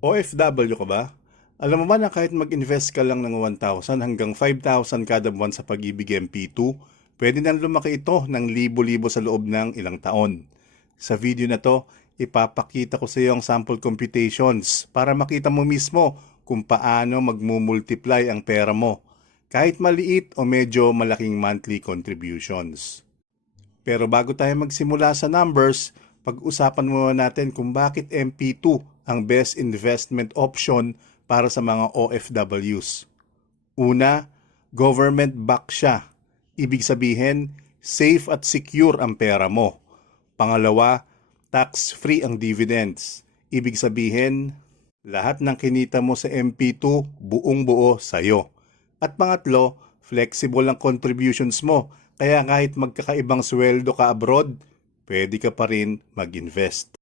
OFW ka ba? Alam mo ba na kahit mag-invest ka lang ng 1,000 hanggang 5,000 kada buwan sa Pag-ibig MP2, pwede nang lumaki ito ng libo-libo sa loob ng ilang taon. Sa video na to, ipapakita ko sa iyo ang sample computations para makita mo mismo kung paano magmumultiply ang pera mo, kahit maliit o medyo malaking monthly contributions. Pero bago tayo magsimula sa numbers, pag-usapan muna natin kung bakit MP2 ang best investment option para sa mga OFWs. Una, government-backed siya. Ibig sabihin, safe at secure ang pera mo. Pangalawa, tax-free ang dividends. Ibig sabihin, lahat ng kinita mo sa MP2 buong buo sa'yo. At pangatlo, flexible ang contributions mo. Kaya kahit magkakaibang sweldo ka abroad, pwede ka pa rin mag-invest.